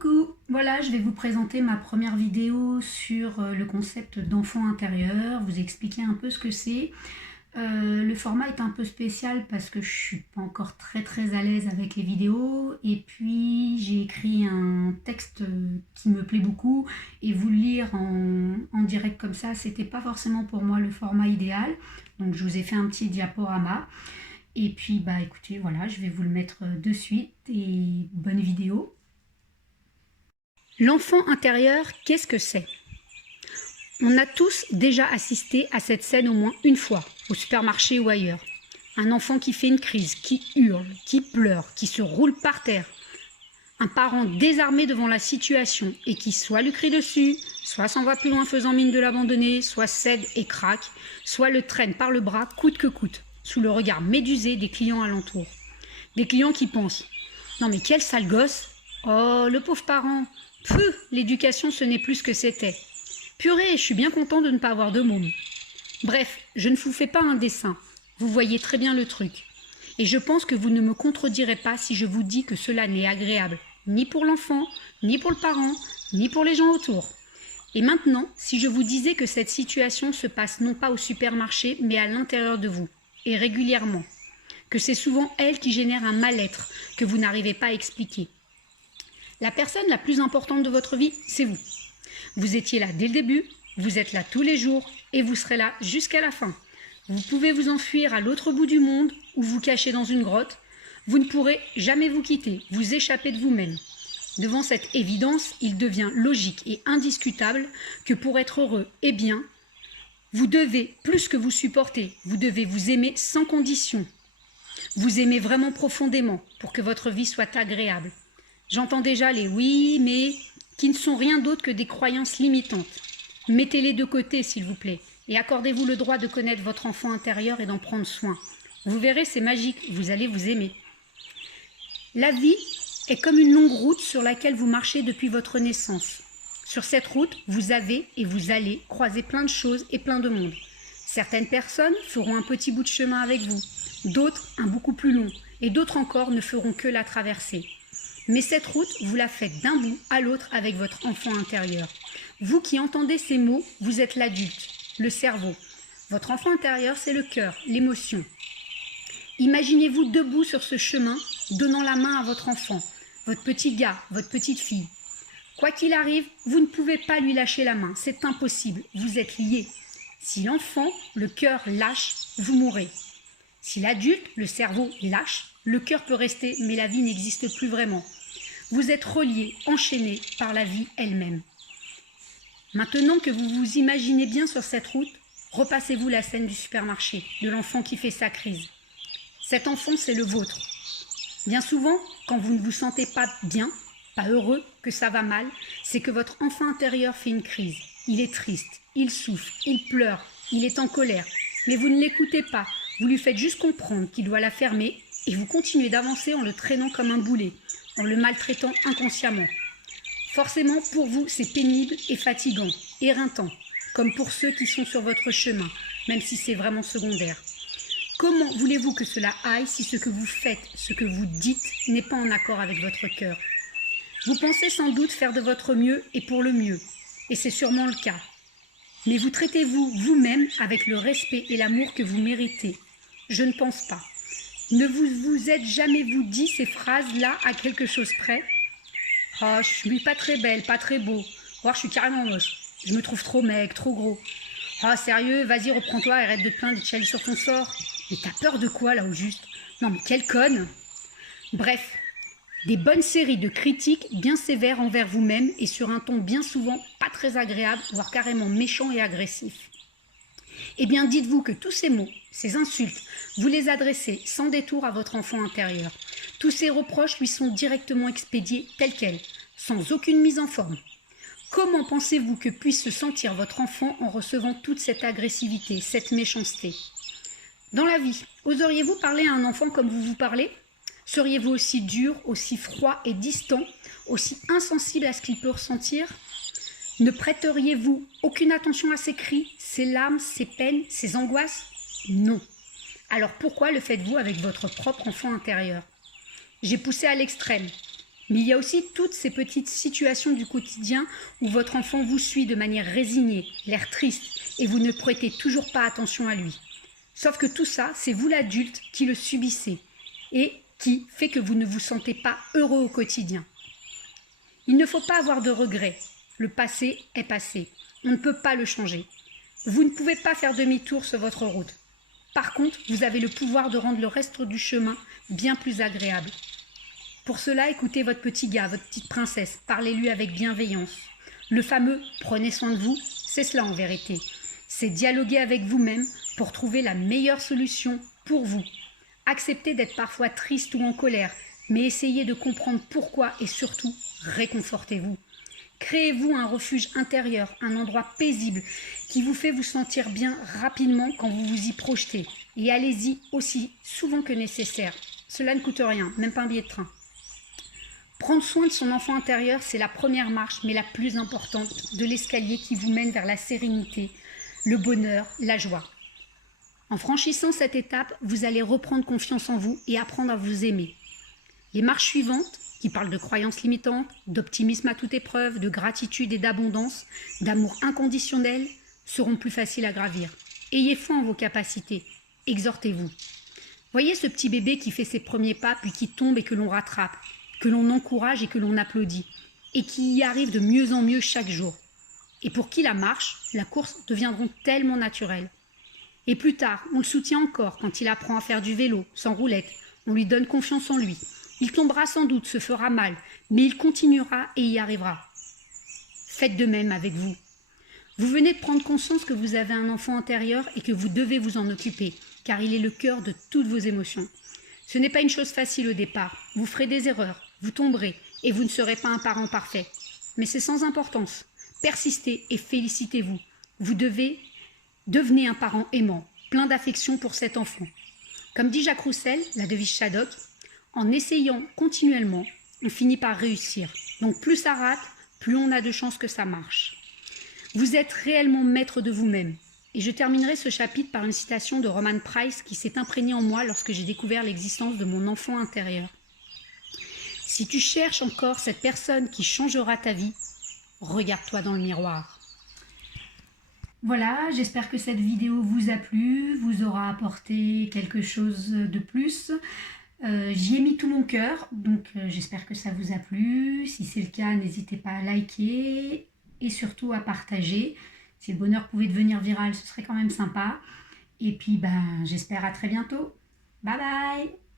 Coucou, voilà, je vais vous présenter ma première vidéo sur le concept d'enfant intérieur, vous expliquer un peu ce que c'est. Le format est un peu spécial parce que je suis pas encore très à l'aise avec les vidéos et puis j'ai écrit un texte qui me plaît beaucoup et vous le lire en direct comme ça, c'était pas forcément pour moi le format idéal, donc je vous ai fait un petit diaporama. Et puis bah écoutez, voilà, je vais vous le mettre de suite et bonne vidéo. L'enfant intérieur, qu'est-ce que c'est? On a tous déjà assisté à cette scène au moins une fois, au supermarché ou ailleurs. Un enfant qui fait une crise, qui hurle, qui pleure, qui se roule par terre. Un parent désarmé devant la situation et qui soit lui crie dessus, soit s'en va plus loin faisant mine de l'abandonner, soit cède et craque, soit le traîne par le bras coûte que coûte, sous le regard médusé des clients alentour. Des clients qui pensent « Non mais quel sale gosse! Oh, le pauvre parent! Pfff, l'éducation ce n'est plus ce que c'était. Purée, je suis bien content de ne pas avoir de môme. » Bref, je ne vous fais pas un dessin. Vous voyez très bien le truc. Et je pense que vous ne me contredirez pas si je vous dis que cela n'est agréable, ni pour l'enfant, ni pour le parent, ni pour les gens autour. Et maintenant, si je vous disais que cette situation se passe non pas au supermarché, mais à l'intérieur de vous, et régulièrement, que c'est souvent elle qui génère un mal-être que vous n'arrivez pas à expliquer. La personne la plus importante de votre vie, c'est vous. Vous étiez là dès le début, vous êtes là tous les jours et vous serez là jusqu'à la fin. Vous pouvez vous enfuir à l'autre bout du monde ou vous cacher dans une grotte. Vous ne pourrez jamais vous quitter, vous échapper de vous-même. Devant cette évidence, il devient logique et indiscutable que pour être heureux et bien, vous devez, plus que vous supporter, vous devez vous aimer sans condition. Vous aimez vraiment profondément pour que votre vie soit agréable. J'entends déjà les oui, mais qui ne sont rien d'autre que des croyances limitantes. Mettez-les de côté, s'il vous plaît, et accordez-vous le droit de connaître votre enfant intérieur et d'en prendre soin. Vous verrez, c'est magique, vous allez vous aimer. La vie est comme une longue route sur laquelle vous marchez depuis votre naissance. Sur cette route, vous avez et vous allez croiser plein de choses et plein de monde. Certaines personnes feront un petit bout de chemin avec vous, d'autres un beaucoup plus long, et d'autres encore ne feront que la traverser. Mais cette route, vous la faites d'un bout à l'autre avec votre enfant intérieur. Vous qui entendez ces mots, vous êtes l'adulte, le cerveau. Votre enfant intérieur, c'est le cœur, l'émotion. Imaginez-vous debout sur ce chemin, donnant la main à votre enfant, votre petit gars, votre petite fille. Quoi qu'il arrive, vous ne pouvez pas lui lâcher la main, c'est impossible, vous êtes liés. Si l'enfant, le cœur lâche, vous mourrez. Si l'adulte, le cerveau lâche, le cœur peut rester, mais la vie n'existe plus vraiment. Vous êtes reliés, enchaînés par la vie elle-même. Maintenant que vous vous imaginez bien sur cette route, repassez-vous la scène du supermarché, de l'enfant qui fait sa crise. Cet enfant, c'est le vôtre. Bien souvent, quand vous ne vous sentez pas bien, pas heureux, que ça va mal, c'est que votre enfant intérieur fait une crise. Il est triste, il souffre, il pleure, il est en colère. Mais vous ne l'écoutez pas, vous lui faites juste comprendre qu'il doit la fermer et vous continuez d'avancer en le traînant comme un boulet, en le maltraitant inconsciemment. Forcément, pour vous, c'est pénible et fatigant, éreintant, comme pour ceux qui sont sur votre chemin, même si c'est vraiment secondaire. Comment voulez-vous que cela aille si ce que vous faites, ce que vous dites, n'est pas en accord avec votre cœur? Vous pensez sans doute faire de votre mieux et pour le mieux, et c'est sûrement le cas. Mais vous traitez-vous vous-même avec le respect et l'amour que vous méritez? Je ne pense pas. Ne vous êtes jamais vous dit ces phrases-là à quelque chose près? « Oh, je suis pas très belle, pas très beau. Oh, je suis carrément moche. Je me trouve trop maigre, trop gros. Oh, sérieux, vas-y, reprends-toi, arrête de te plaindre et de chialer sur ton sort. Mais t'as peur de quoi, là, au juste? Non, mais quelle conne !» Bref, des bonnes séries de critiques bien sévères envers vous-même et sur un ton bien souvent pas très agréable, voire carrément méchant et agressif. Eh bien, dites-vous que tous ces mots, ces insultes, vous les adressez sans détour à votre enfant intérieur. Tous ces reproches lui sont directement expédiés tels quels, sans aucune mise en forme. Comment pensez-vous que puisse se sentir votre enfant en recevant toute cette agressivité, cette méchanceté? Dans la vie, oseriez-vous parler à un enfant comme vous vous parlez? Seriez-vous aussi dur, aussi froid et distant, aussi insensible à ce qu'il peut ressentir? Ne prêteriez-vous aucune attention à ses cris, ses larmes, ses peines, ses angoisses? Non. Alors pourquoi le faites-vous avec votre propre enfant intérieur? J'ai poussé à l'extrême. Mais il y a aussi toutes ces petites situations du quotidien où votre enfant vous suit de manière résignée, l'air triste, et vous ne prêtez toujours pas attention à lui. Sauf que tout ça, c'est vous l'adulte qui le subissez et qui fait que vous ne vous sentez pas heureux au quotidien. Il ne faut pas avoir de regrets. Le passé est passé. On ne peut pas le changer. Vous ne pouvez pas faire demi-tour sur votre route. Par contre, vous avez le pouvoir de rendre le reste du chemin bien plus agréable. Pour cela, écoutez votre petit gars, votre petite princesse, parlez-lui avec bienveillance. Le fameux « prenez soin de vous », c'est cela en vérité. C'est dialoguer avec vous-même pour trouver la meilleure solution pour vous. Acceptez d'être parfois triste ou en colère, mais essayez de comprendre pourquoi et surtout, réconfortez-vous. Créez-vous un refuge intérieur, un endroit paisible qui vous fait vous sentir bien rapidement quand vous vous y projetez. Et allez-y aussi souvent que nécessaire. Cela ne coûte rien, même pas un billet de train. Prendre soin de son enfant intérieur, c'est la première marche, mais la plus importante, de l'escalier qui vous mène vers la sérénité, le bonheur, la joie. En franchissant cette étape, vous allez reprendre confiance en vous et apprendre à vous aimer. Les marches suivantes, qui parlent de croyances limitantes, d'optimisme à toute épreuve, de gratitude et d'abondance, d'amour inconditionnel, seront plus faciles à gravir. Ayez foi en vos capacités, exhortez-vous. Voyez ce petit bébé qui fait ses premiers pas, puis qui tombe et que l'on rattrape, que l'on encourage et que l'on applaudit, et qui y arrive de mieux en mieux chaque jour. Et pour qui la marche, la course deviendront tellement naturelles. Et plus tard, on le soutient encore quand il apprend à faire du vélo, sans roulette, on lui donne confiance en lui. Il tombera sans doute, se fera mal, mais il continuera et y arrivera. Faites de même avec vous. Vous venez de prendre conscience que vous avez un enfant intérieur et que vous devez vous en occuper, car il est le cœur de toutes vos émotions. Ce n'est pas une chose facile au départ. Vous ferez des erreurs, vous tomberez et vous ne serez pas un parent parfait. Mais c'est sans importance. Persistez et félicitez-vous. Vous devenez un parent aimant, plein d'affection pour cet enfant. Comme dit Jacques Roussel, la devise Shadok, en essayant continuellement, on finit par réussir. Donc plus ça rate, plus on a de chances que ça marche. Vous êtes réellement maître de vous-même. Et je terminerai ce chapitre par une citation de Roman Price qui s'est imprégnée en moi lorsque j'ai découvert l'existence de mon enfant intérieur. Si tu cherches encore cette personne qui changera ta vie, regarde-toi dans le miroir. Voilà, j'espère que cette vidéo vous a plu, vous aura apporté quelque chose de plus. J'y ai mis tout mon cœur, donc j'espère que ça vous a plu. Si c'est le cas, n'hésitez pas à liker et surtout à partager. Si le bonheur pouvait devenir viral, ce serait quand même sympa. Et puis, j'espère à très bientôt. Bye bye!